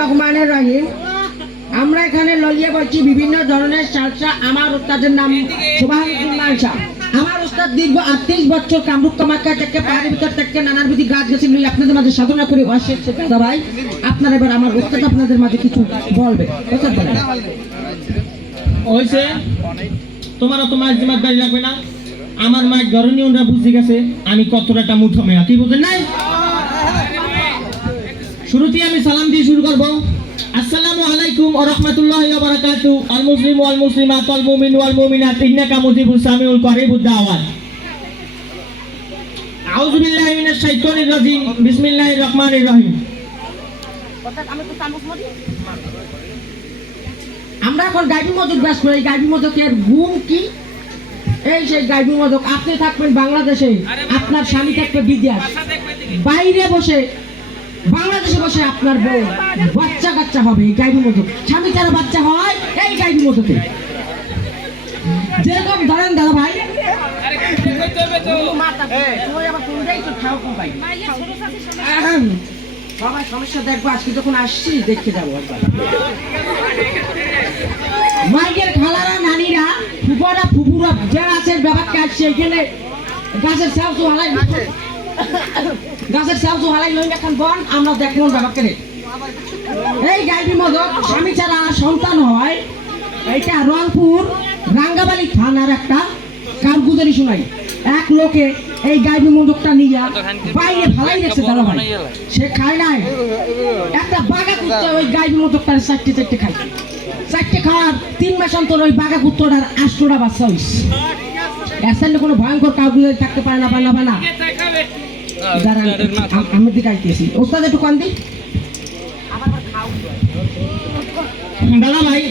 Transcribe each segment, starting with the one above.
রহমানের রহিম। আমরা এখানে ললিয়ে বলছি বিভিন্ন ধরনের সালসা। আমার ওস্তাদের নাম সুবাহুদ্দিন মানসা আমার ওস্তাদ দীর্ঘ আটত্রিশ বছর কামরূপ কামাখ্যা থেকে, পাহাড়ের ভিতর থেকে, নানান বিধি গাছ গেছে আপনাদের মাঝে সাধনা করে। অশেষ দাদা ভাই। আপনারা এবার আমার ওস্তাদ আপনাদের মাঝে কিছু বলবে। ওস্তাদ বলেন। হয়েছে? তোমার জিমাত বাড়ি লাগবে না। আমার মায়ের ধরনী ওরা বুঝে গেছে, আমি কতটা মুঠো মেয়া কি বলতে নাই? শুরুতেই আমি সালাম দিয়ে শুরু করব। আসসালামু আলাইকুম ওয়া রাহমাতুল্লাহি ওয়া বারাকাতু। আল মুসলিম ওয়াল মুসলিমাত ওয়াল মুমিন ওয়াল মুমিনাত, ইন্নাকা মুজিবুস সামিউল করিবুদ দাওয়াত। আউযু বিল্লাহি মিনাশ শাইতানির রাজিম। বিসমিল্লাহির রহমানির রহিম। আমরা এখন গাইবি মদক ব্যাস করি। গাইবি মদকের গুণ কি? এই সেই গাইবি মদক আপনি থাকবেন বাংলাদেশে। আপনার স্বামী থাকবে বিদেশ। বাইরে বসে বাংলাদেশে বসে আপনার বউ বাচ্চা কাচ্চা হবে, এই গাইবি মদক স্বামী যারা বাচ্চা হয়, এই গাইবি মদকে যেরকম ধরেন দাদা ভাই। সবাই সমস্যা দেখব, আজকে যখন আসছি, দেখতে যাব একবার। মাইকের খালারা, নানিরা, ফুফারা, ফুফুরা, যারা আছে, ব্যাপারটা আসছে, এখানে গাছের সাউ তো গাছের তো হালাই লইন এখন বন, আমরা দেখলাম ব্যাপারকে এই গাইবি মদক, স্বামী ছাড়া সন্তান হয়। এটা রংপুর রাঙ্গাবালি থানার একটা কারগুজারি শোনাই। এক লোকে এই গাইবি মদকটা নিয়ে বাইরে ফালাই রেখেছে দাদা ভাই। সে খায় নাই। একটা বাঘা কুত্তা ওই গাইবি মদকটা চারটে চারটে খায়। চারটে খাওয়ার তিন মাস অন্তর ওই বাঘা কুত্তটার আষ্টটা বাচ্চা হইস এসেন কোনো ভয়ঙ্কর কাউকে থাকতে পারে না পারে না পারে না। আম- আমি দিকে আইতেছি। ওস্তাদ একটু কান দিই দাদা ভাই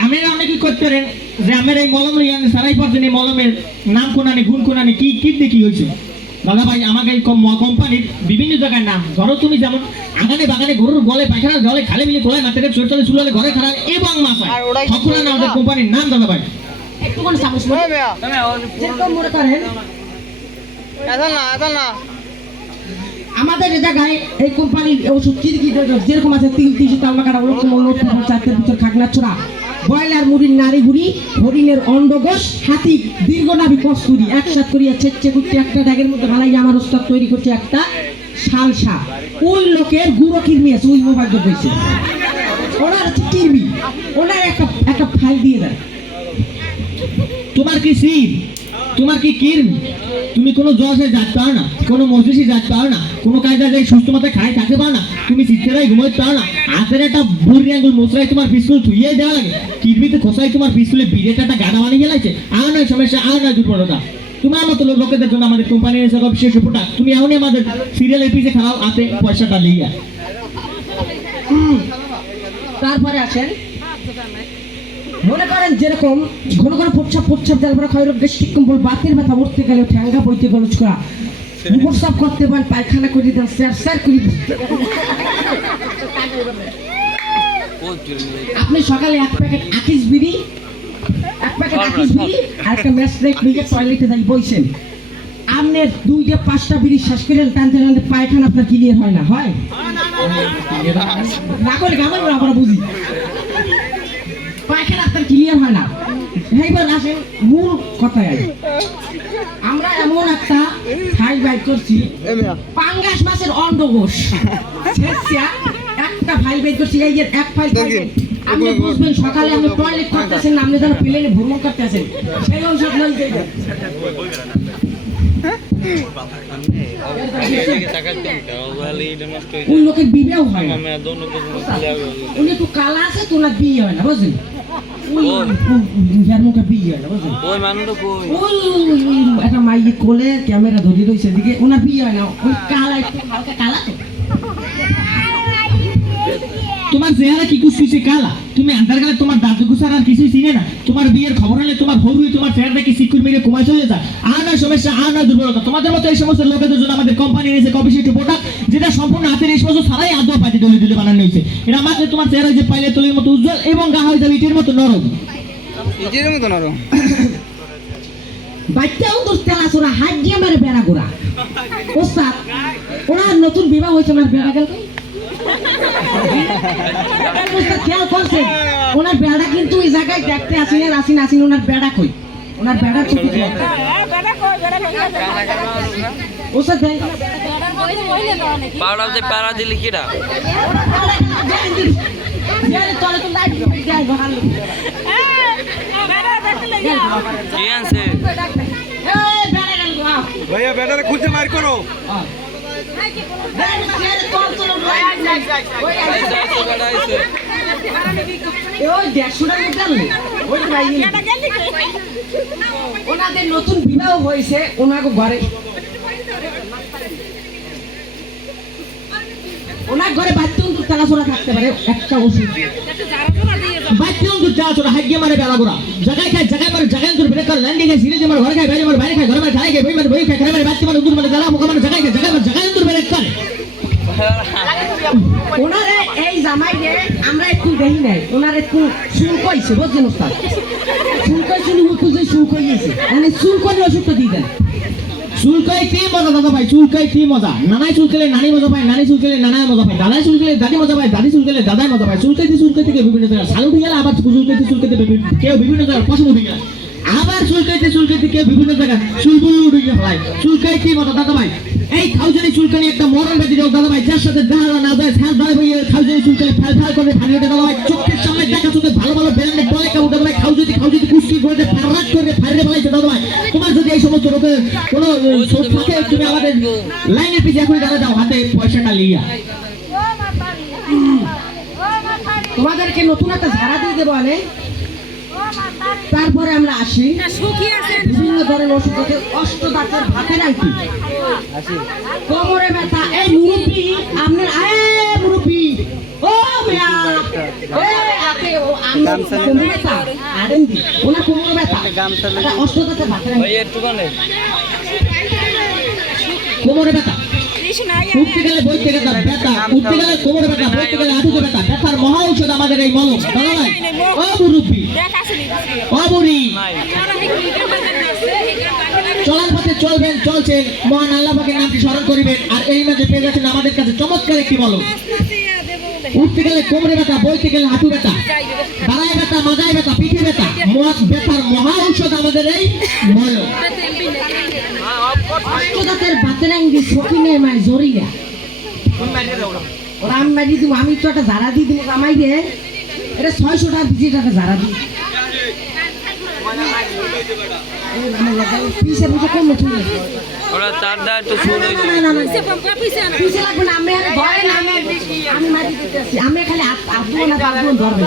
আমি অনেক কি করতে পারেন? যে আমার এই মলম আমি সারাই পারছেন এই মলমের নাম কোনানি গুণ কোনানি কি কি দেখি হয়েছে দাদা ভাই আমাকে এই কোম্পানির বিভিন্ন জায়গার নাম। ধরো তুমি যেমন আগানে বাগানে গরুর গলে পায়খানা জলে খালে মিলে গোলায় মাথায় চোরতলে চুলালে ঘরে খারাপ এবং মাথায়। সকলে না আমাদের কোম্পানির নাম দাদা ভাই। একটুখানি চামচ মনে যেরকম মনে করেন আমাদের জায়গায় এই কোম্পানির ওষুধ কি কি যেরকম আছে তিল, তিসি তালমা কাটা ওরকম চারটের ভিতর খাগনা ছোড়া ব্রয়লার, মুড়ির নারী গুড়ি, হরিণের অন্ডগোষ হাতি, দীর্ঘ দীর্ঘনাভি কস্তুরি একসাথ করিয়া ছেচ্ছে করতে একটা ড্যাগের মধ্যে ভালাই আমার ওস্তাদ তৈরি করছে একটা শালসা ওই লোকের গুঁড়ো কিরমি আছে, ওই মোবাইল পেয়েছে ওনার হচ্ছে কিরমি ওনার একটা একটা ফাইল দিয়ে দেয়। তোমার কি সিম? তোমার কি কির্ম তুমি কোনো জসে যাতে পারো না, কোনো মজলিসে যাতে পারো না, কোনো কাজে যাই সুস্থ মাথায় খাই থাকতে পারো না, তুমি চিত্তেরাই ঘুমাইতে পারো না, হাতের একটা বুড়ি আঙ্গুল মশলাই তোমার পিস্কুল ধুইয়ে দেওয়া লাগে কিরমিতে খোসাই তোমার পিস্কুলে বিড়েটা একটা গাড়া বানিয়ে গেলাইছে আর নয় সমস্যা, আর নয় দুর্বলতা। তোমার মতো লোক- লোকেদের জন্য আমাদের কোম্পানির এসে বিশেষ প্রোডাক্ট তুমি এমনই আমাদের সিরিয়ালের পিছিয়ে খাওয়াও হাতে পয়সাটা লিয়া। তারপরে আসেন। মনে করেন যেরকম ঘন ঘন প্রচ্ছাপ প্রচ্ছাপ জালপরা ক্ষয় রোগ গ্যাস্ট্রিক কম্বল বাতের ব্যথা উঠতে গেলে ঠ্যাঙ্গা বইতে গলজ করা করতে পারেন পায়খানা করে দেন স্যার স্যার করে আপনি সকালে এক প্যাকেট আকিস বিড়ি এক প্যাকেট আকিস বিড়ি আর একটা ম্যাচ ব্রেক নিয়ে টয়লেটে যাই বইছেন আপনার দুইটা পাঁচটা বিড়ি শেষ করে টানতে টানতে পায়খানা আপনার ক্লিয়ার হয় না হয় না করলে কেমন আমরা বুঝি পায়খানা আপনার ক্লিয়ার হয় না। এইবার আসেন মূল কথায়। আমরা এমন একটা ফাইল বাইর করছি পাঙ্গাস মাছের অন্ডকোষ ছেঁচা একটা ফাইল বের করছি এই যে এক ফাইল আপনি বুঝবেন সকালে আপনি টয়লেট করতেছেন না আপনি যেন প্লেনে ভ্রমণ করতেছেন সেই অনুসারে নয় লোকের বিবেও হয় না। উনি একটু কালা আছে তো ওনার বিয়ে হয় না বুঝলেন? ওই হয় না বুঝলেন ওই ওই ওই একটা মাইকে কোলে ক্যামেরা ধরে রয়েছে দিকে ওনার বিয়ে হয় না ওই কালা কালা তো তোমার চেহারা কি কুচকুচে কালা? তুমি আন্ধার কালে তোমার দাদু গুছার আর কিছুই চিনে না। তোমার বিয়ের খবর হলে তোমার হরুই তোমার চেহারা কি সিকুর মেরে কমা চলে যায়। আর না সমস্যা আর না দুর্বলতা। তোমাদের মতো এই সমস্ত লোকেদের জন্য আমাদের কোম্পানি এনেছে কপি সিটি প্রোডাক্ট যেটা সম্পূর্ণ হাতের এই সমস্ত সারাই আদৌ পাতি দলে দিলে বানানো হয়েছে। এটা মাত্র তোমার চেহারা যে পাইলে তলির মতো উজ্জ্বল এবং গা হয়ে যাবে ইটের মতো নরম। বাচ্চাও তো তেলা চোরা হাত দিয়ে মারে বেড়া গোড়া ওস্তাদ ওনার নতুন বিবাহ হয়েছে আমার বেড়া গেল। খেয়াল করছেন ওনার বেড়া কিন্তু এই জায়গায় দেখতে আসেন আর আসেন আসেন ওনার বেড়া কই ওনার বেড়া চুপি ওষুধ দেয় পাড়াতে পাড়া দিলি কিরা কি আনছে? ভাইয়া ব্যাটারে খুলতে মার করো। হ্যাঁ। ওনাদের নতুন বিবাহ হয়েছে, ওনাকে ঘরে ওনার ঘরে কিন্তু তেলাচোরা থাকতে পারে, একটা ওষুধ। বাচ্চা অন্তর চা চোরা হাইগে মারে বেলা গোড়া জায়গায় খায়, জায়গায় জায়গায় ব্রেক করে ল্যান্ডিং খায় সিরিজে ঘরে খায়, বাইরে মারে, বাইরে খায়, ঘরে খায় খায় খায়, ঘরে মারে বাচ্চা মারে, উদুর মারে খায়, জায়গায় জায়গায় ওনারে এই জামাইকে আমরা একটু দেখি নাই। ওনার একটু চুল কইছে, বুঝছেন ওস্তাদ? চুল কইছে নি হুকু যে চুল কইছে। মানে চুল করে ওষুধটা দিয়ে দেন। চুলকাই কি মজা, দাদা ভাই? চুলকাই কি মজা? নানাই চুলকালে নানি মজা পায়, নানি চুলকালে নানাই মজা পায়, দাদাই চুলকালে দাদি মজা পায়, দাদি চুলকালে দাদাই মজা পায়। চুলকাইতে চুলকাইতে বিভিন্ন জায়গায় সালু উঠে গেলে আবার চুলকাইতে চুলকাইতে কেউ বিভিন্ন জায়গায় পছন্দ উঠে গেলে। আবার চুলকাইতে চুলকাইতে কেউ বিভিন্ন জায়গায় চুলবুল উঠে গেলে ভাই চুলকাই কি মজা দাদা ভাই এই খাউজানি চুলকানি একটা মরণ ব্যাধি রোগ দাদা ভাই যার সাথে দেখা না যায় ফ্যাল দাঁড়ে ভাই খাউজানি চুলকানি ফ্যাল ফ্যাল করে ফানি ওঠে দাদা ভাই চোখের সামনে দেখা চোখে ভালো ভালো ব্র্যান্ডের টয় কাপড় দাদা ভাই খাউজানি খাউজানি কুস্তি করে ফারাক করে ফাড়ে ফেলাইছে দাদা ভাই তোমার যদি এই সমস্ত রোগের কোনো থাকে তুমি আমাদের লাইনের পিছিয়ে এখন দাদা যাও হাতে পয়সাটা লিয়া। তোমাদেরকে নতুন একটা ঝাড়া দিয়ে দেবো আনে তারপরে আমরা আসি। বিভিন্ন ধরনের ওষুধ আছে অষ্ট দাঁতের ভাতের আইটি কোমরে ব্যথা এই মুরব্বি আপনার আরে মুরব্বি ও মিয়া কোমরে ব্যথা। উঠতে গেলে বইতে গেলে ব্যথা উঠতে গেলে কোমরে ব্যথা বইতে গেলে হাঁটুতে ব্যথা। ব্যথার মহা ঔষধ আমাদের এই মলম দাদা ভাই চলার পথে চলবেন চলছেন মহান আল্লাহ পাকের নামটি স্মরণ করিবেন আর এই মাঝে পেয়ে গেছেন আমাদের কাছে চমৎকার একটি মলম। উঠতে গেলে কোমরে ব্যথা বইতে গেলে হাঁটু ব্যথা। দাঁড়ায় ব্যথা মাজায় ব্যথা পিঠে ব্যথা ব্যথার মহা ঔষধ আমাদের এই মলম। কেদাতের বাতেরাঙ্গি সখিনে মায় জরিয়া ওরা আমি দিব আমি তো একটা ঝাড়া দিই দিব আমাই রে এটা ছয়শো টাকা দিচ্ছি টাকা ঝাড়া দিই আমি খালি হাত হাত ধরবো ধরবো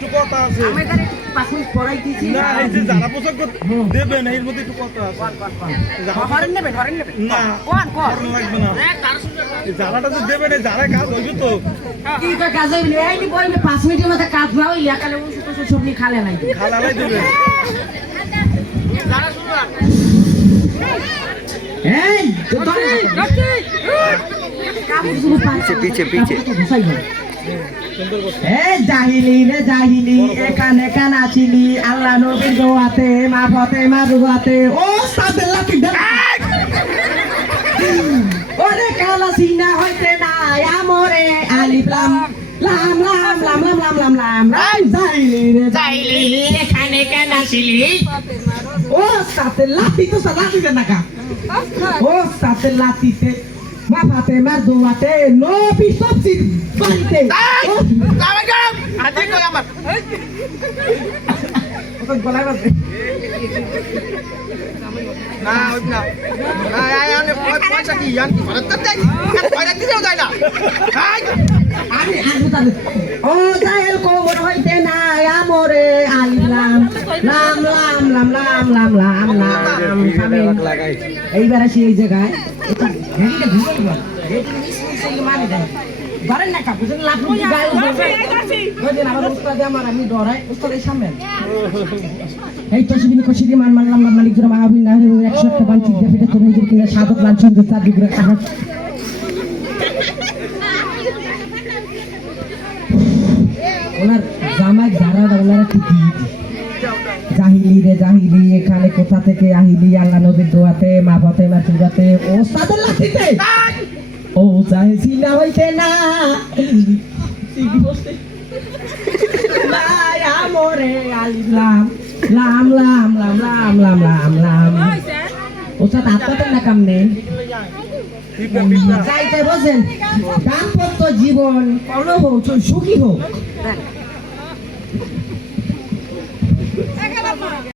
একটু কথা আছে। আমি এখানে পাঁচ মিনিট পড়াই দিয়েছি। না এই যে যারা পোশাক দেবেন এর মধ্যে একটু কথা আছে। যারা- নেবেন ধরেন নেবেন। না কোন কোন লাগবে না। যারাটা যে দেবেন এই যারা কাজ হইবে তো। কি কাজ হইবে? এই নি বইলে পাঁচ মিনিটের মধ্যে কাজ না ওষুধ ওষুধ সব খালে নাই। খালালাই দেবেন এই পিছে পিছে এ জাহিলি রে জাহিলি এখানে কেন আছিলি আল্লাহ নবীর দোয়াতে মা ফতে মা দুয়াতে ও সাবেল্লা কি ওরে কালা সিনা হইতে নাই আমরে আলিফলাম লাম লাম লাম লাম লাম লাম লাম লাম জাহিলি রে জাহিলি। এখানে কেন আছিলি। ও সাথে লাতি তো সালাতি দে নাকা ও সাথে লাতিতে মা ফাতে মার দোয়াতে নবী সবজির বাড়িতে ও, ওটা গলায় বাজে। আমি আসব তাহলে। ও জাহেল কোমর হইতে নাই আমরে আলিলাম লাম লাম লাম লাম লাম লাম লাম এইবার আসি এই জায়গায়। আমি ডরাই সামনে। এই তো সেদিন কষিদি মান মানলাম না মালিক গ্রাম আবির না একশো একটা বাঞ্চিত দিয়ে ফেটে তুমি যদি ওনার জামাই ধারা ওনারা কি জাহিলি রে জাহিলি এখানে কোথা থেকে আহিলি? আল্লাহ নবীর দোয়াতে মা পথে মা চুরাতে ও সাদের লাঠিতে। ও চাইছি না হইতে না। লাই আমরে আলিলাম লাম লাম লাম লাম লাম লাম লাম ও সাথ না কামনে? যাইতে বসেন। দাম্পত্য জীবন কোনো হোক সুখী হোক।